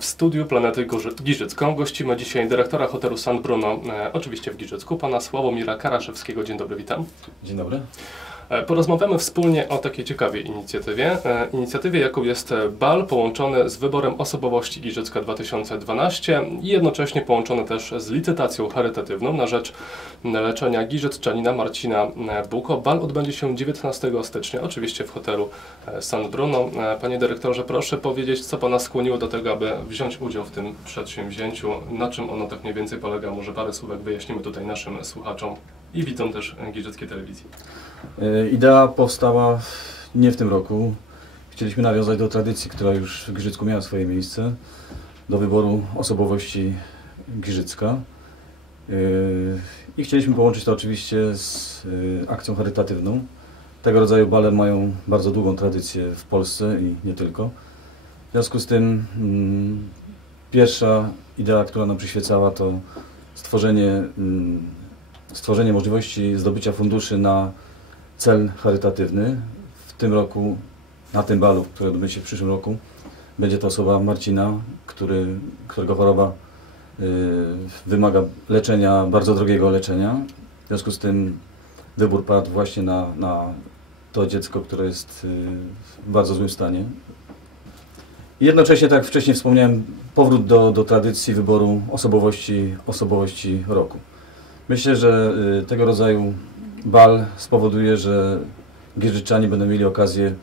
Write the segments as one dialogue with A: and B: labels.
A: W studiu Planety Giżycką gościmy dzisiaj dyrektora hotelu San Bruno, e, oczywiście w Giżycku, pana Sławomira Karaszewskiego. Dzień dobry, witam.
B: Dzień dobry.
A: E, Porozmawiamy wspólnie o takiej ciekawej inicjatywie. E, Inicjatywie, jaką jest bal połączony z wyborem osobowości Giżycka 2012 i jednocześnie połączony też z licytacją charytatywną na rzecz leczenia giżycczanina Marcina e, Buko. Bal odbędzie się 19 stycznia, oczywiście w hotelu San Bruno. Panie dyrektorze, proszę powiedzieć, co Pana skłoniło do tego, aby wziąć udział w tym przedsięwzięciu, na czym ono tak mniej więcej polega. Może parę słówek wyjaśnimy tutaj naszym słuchaczom i widzom też e, giżyckiej telewizji.
B: E, Idea powstała nie w tym roku. Chcieliśmy nawiązać do tradycji, która już w Giżycku miała swoje miejsce, do wyboru osobowości Giżycka. E, I chcieliśmy połączyć to oczywiście z e, akcją charytatywną. Tego rodzaju bale mają bardzo długą tradycję w Polsce i nie tylko. W związku z tym mm, pierwsza idea, która nam przyświecała, to stworzenie, mm, stworzenie możliwości zdobycia funduszy na cel charytatywny. W tym roku, na tym balu, który odbędzie się w przyszłym roku, będzie to osoba Marcina, który, którego choroba y, wymaga leczenia, bardzo drogiego leczenia. W związku z tym wybór padł właśnie na, na to dziecko, które jest y, w bardzo złym stanie. I jednocześnie, tak jak wcześniej wspomniałem, powrót do, do tradycji wyboru osobowości, osobowości roku. Myślę, że y, tego rodzaju bal spowoduje, że Giżyczanie będą mieli okazję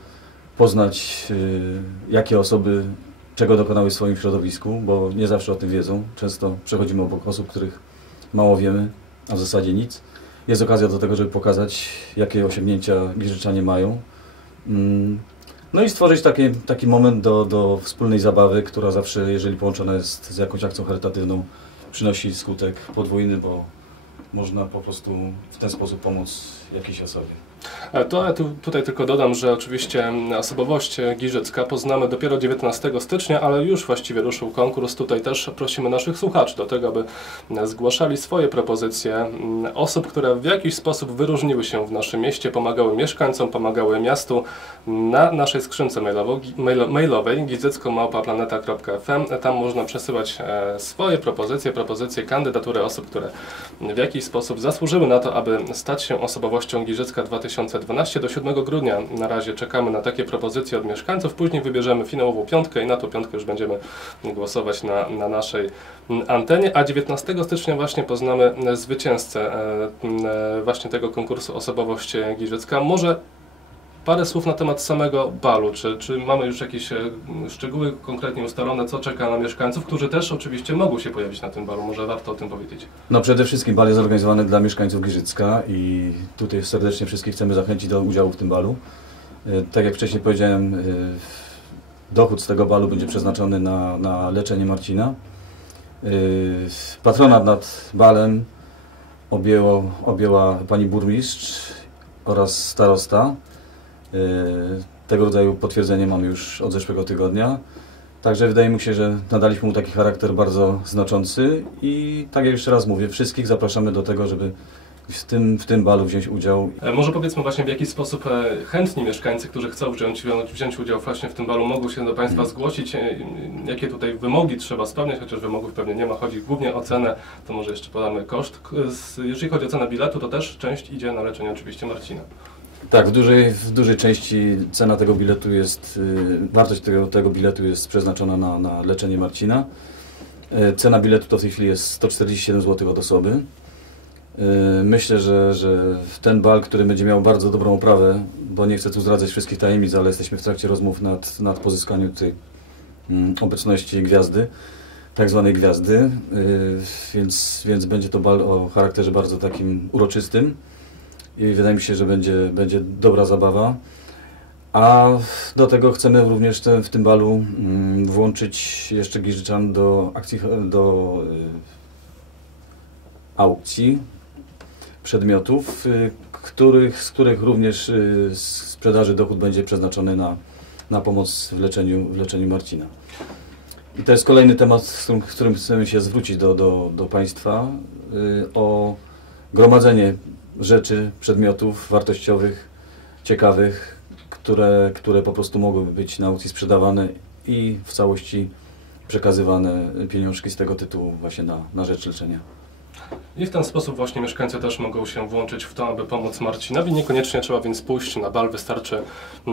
B: poznać, y, jakie osoby czego dokonały w swoim środowisku, bo nie zawsze o tym wiedzą. Często przechodzimy obok osób, których mało wiemy, a w zasadzie nic. Jest okazja do tego, żeby pokazać, jakie osiągnięcia Giżyczanie mają. Mm, No i stworzyć taki, taki moment do, do wspólnej zabawy, która zawsze, jeżeli połączona jest z jakąś akcją charytatywną, przynosi skutek podwójny, bo można po prostu w ten sposób pomóc jakiejś osobie.
A: E, To ja tu, tutaj tylko dodam, że oczywiście osobowość e, Giżycka poznamy dopiero 19 stycznia, ale już właściwie ruszył konkurs. Tutaj też prosimy naszych słuchaczy do tego, aby zgłaszali swoje propozycje osób, które w jakiś sposób wyróżniły się w naszym mieście, pomagały mieszkańcom, pomagały miastu na naszej skrzynce mailowej gizycko.małpa.planeta.fm. Tam można przesyłać e, swoje propozycje, propozycje, kandydatury osób, które w jakiś sposób zasłużyły na to, aby stać się osobowością Giżycka 2012. Do 7 grudnia na razie czekamy na takie propozycje od mieszkańców. Później wybierzemy finałową piątkę i na tą piątkę już będziemy głosować na, na naszej antenie. A 19 stycznia właśnie poznamy zwycięzcę e, e, właśnie tego konkursu Osobowość Giżycka. Może Parę słów na temat samego balu. Czy, czy mamy już jakieś e, szczegóły konkretnie ustalone, co czeka na mieszkańców, którzy też oczywiście mogą się pojawić na tym balu? Może warto o tym powiedzieć.
B: No przede wszystkim bal jest zorganizowany dla mieszkańców Giżycka i tutaj serdecznie wszystkich chcemy zachęcić do udziału w tym balu. Y, Tak jak wcześniej powiedziałem, y, dochód z tego balu będzie przeznaczony na, na leczenie Marcina. Patronat nad balem objęło, objęła pani burmistrz oraz starosta. Y, Tego rodzaju potwierdzenie mamy już od zeszłego tygodnia. Także wydaje mi się, że nadaliśmy mu taki charakter bardzo znaczący i tak jak jeszcze raz mówię, wszystkich zapraszamy do tego, żeby w tym, w tym balu wziąć udział.
A: E, Może powiedzmy właśnie w jaki sposób e, chętni mieszkańcy, którzy chcą wziąć, wziąć- udział właśnie w tym balu, mogą się do Państwa zgłosić, e, jakie tutaj wymogi trzeba spełniać, chociaż wymogów pewnie nie ma, chodzi głównie o cenę, to może jeszcze podamy koszt. Jeżeli chodzi o cenę biletu, to też część idzie na leczenie oczywiście Marcina.
B: Tak, w dużej, w dużej części cena tego biletu jest, y, wartość tego, tego biletu jest przeznaczona na, na leczenie Marcina. Y, Cena biletu to w tej chwili jest 147 zł od osoby. Y, Myślę, że, że ten bal, który będzie miał bardzo dobrą oprawę, bo nie chcę tu zdradzać wszystkich tajemnic, ale jesteśmy w trakcie rozmów nad, nad pozyskaniem tutaj mm, obecności gwiazdy, tak zwanej gwiazdy, y, więc, więc będzie to bal o charakterze bardzo takim uroczystym i wydaje mi się, że będzie, będzie dobra zabawa. A do tego chcemy również te, w tym balu mm, włączyć jeszcze Giżyczan do akcji, do y, aukcji przedmiotów, y, których, z których również y, z sprzedaży dochód będzie przeznaczony na, na pomoc w leczeniu, w leczeniu Marcina. I to jest kolejny temat, z którym, z którym chcemy się zwrócić do, do, do Państwa y, o gromadzenie rzeczy, przedmiotów wartościowych, ciekawych, które, które po prostu mogłyby być na aukcji sprzedawane i w całości przekazywane pieniążki z tego tytułu właśnie na, na rzecz leczenia.
A: I w ten sposób właśnie mieszkańcy też mogą się włączyć w to, aby pomóc Marcinowi. Niekoniecznie trzeba więc pójść na bal, wystarczy,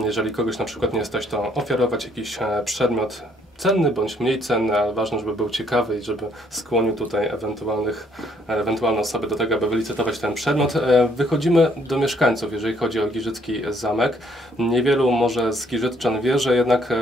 A: jeżeli kogoś na przykład nie stać, to ofiarować jakiś e, przedmiot cenny bądź mniej cenny, ale ważne, żeby był ciekawy i żeby skłonił tutaj ewentualnych, e, ewentualne osoby do tego, aby wylicytować ten przedmiot. E, Wychodzimy do mieszkańców, jeżeli chodzi o Giżycki Zamek. Niewielu może z Giżyczan wie, że jednak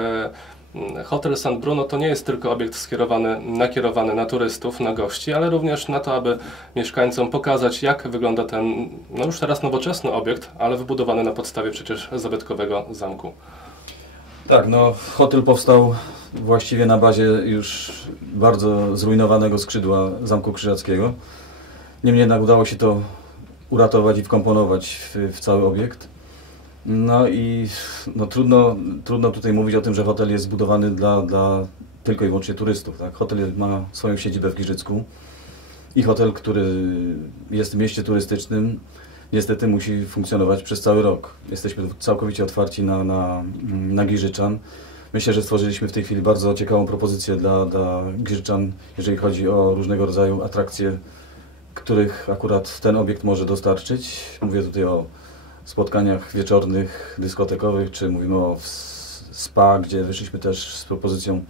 A: Hotel San Bruno to nie jest tylko obiekt skierowany, nakierowany na turystów, na gości, ale również na to, aby mieszkańcom pokazać, jak wygląda ten, no już teraz nowoczesny obiekt, ale wybudowany na podstawie przecież zabytkowego zamku.
B: Tak, no hotel powstał właściwie na bazie już bardzo zrujnowanego skrzydła Zamku Krzyżackiego. Niemniej jednak udało się to uratować i wkomponować w, w cały obiekt. No i no, trudno, trudno tutaj mówić o tym, że hotel jest zbudowany dla, dla tylko i wyłącznie turystów. Tak? Hotel ma swoją siedzibę w Giżycku i hotel, który jest w mieście turystycznym, niestety musi funkcjonować przez cały rok. Jesteśmy całkowicie otwarci na, na, na Giżyczan. Myślę, że stworzyliśmy w tej chwili bardzo ciekawą propozycję dla, dla Giżyczan, jeżeli chodzi o różnego rodzaju atrakcje, których akurat ten obiekt może dostarczyć. Mówię tutaj o spotkaniach wieczornych, dyskotekowych, czy mówimy o spa, gdzie wyszliśmy też z propozycją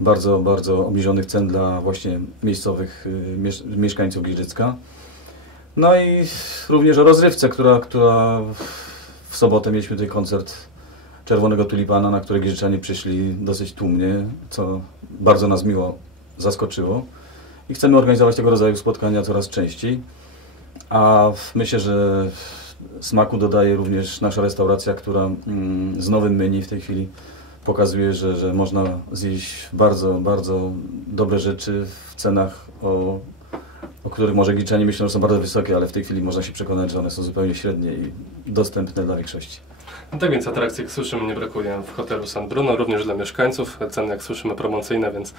B: bardzo, bardzo obniżonych cen dla właśnie miejscowych y, miesz- mieszkańców Giżycka. No i również o rozrywce, która, która w sobotę mieliśmy tutaj koncert Czerwonego Tulipana, na który Giżyczanie przyszli dosyć tłumnie, co bardzo nas miło zaskoczyło. I chcemy organizować tego rodzaju spotkania coraz częściej. A myślę, że smaku dodaje również nasza restauracja, która mm, z nowym menu w tej chwili pokazuje, że, że można zjeść bardzo, bardzo dobre rzeczy w cenach, o, o których może Giczanie myślą, że są bardzo wysokie, ale w tej chwili można się przekonać, że one są zupełnie średnie i dostępne dla większości.
A: No tak więc atrakcji, jak słyszymy, nie brakuje w hotelu San Bruno, również dla mieszkańców. Ceny, jak słyszymy, promocyjne, więc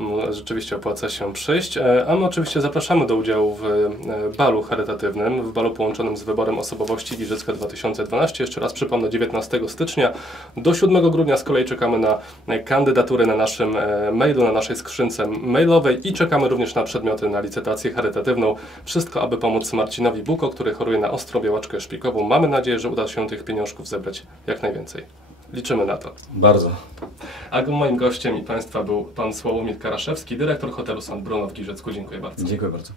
A: mm, rzeczywiście opłaca się przyjść. E, A my oczywiście zapraszamy do udziału w e, balu charytatywnym, w balu połączonym z wyborem osobowości Giżycka 2012. Jeszcze raz przypomnę, 19 stycznia do 7 grudnia z kolei czekamy na e, kandydatury na naszym mailu, na naszej skrzynce mailowej i czekamy również na przedmioty na licytację charytatywną. Wszystko, aby pomóc Marcinowi Buko, który choruje na ostrą białaczkę szpikową. Mamy nadzieję, że uda się tych pieniążków zebrać jak najwięcej. Liczymy na to.
B: Bardzo.
A: A moim gościem i Państwa był Pan Sławomir Karaszewski, dyrektor hotelu San Bruno w Giżycku. Dziękuję bardzo.
B: Dziękuję bardzo.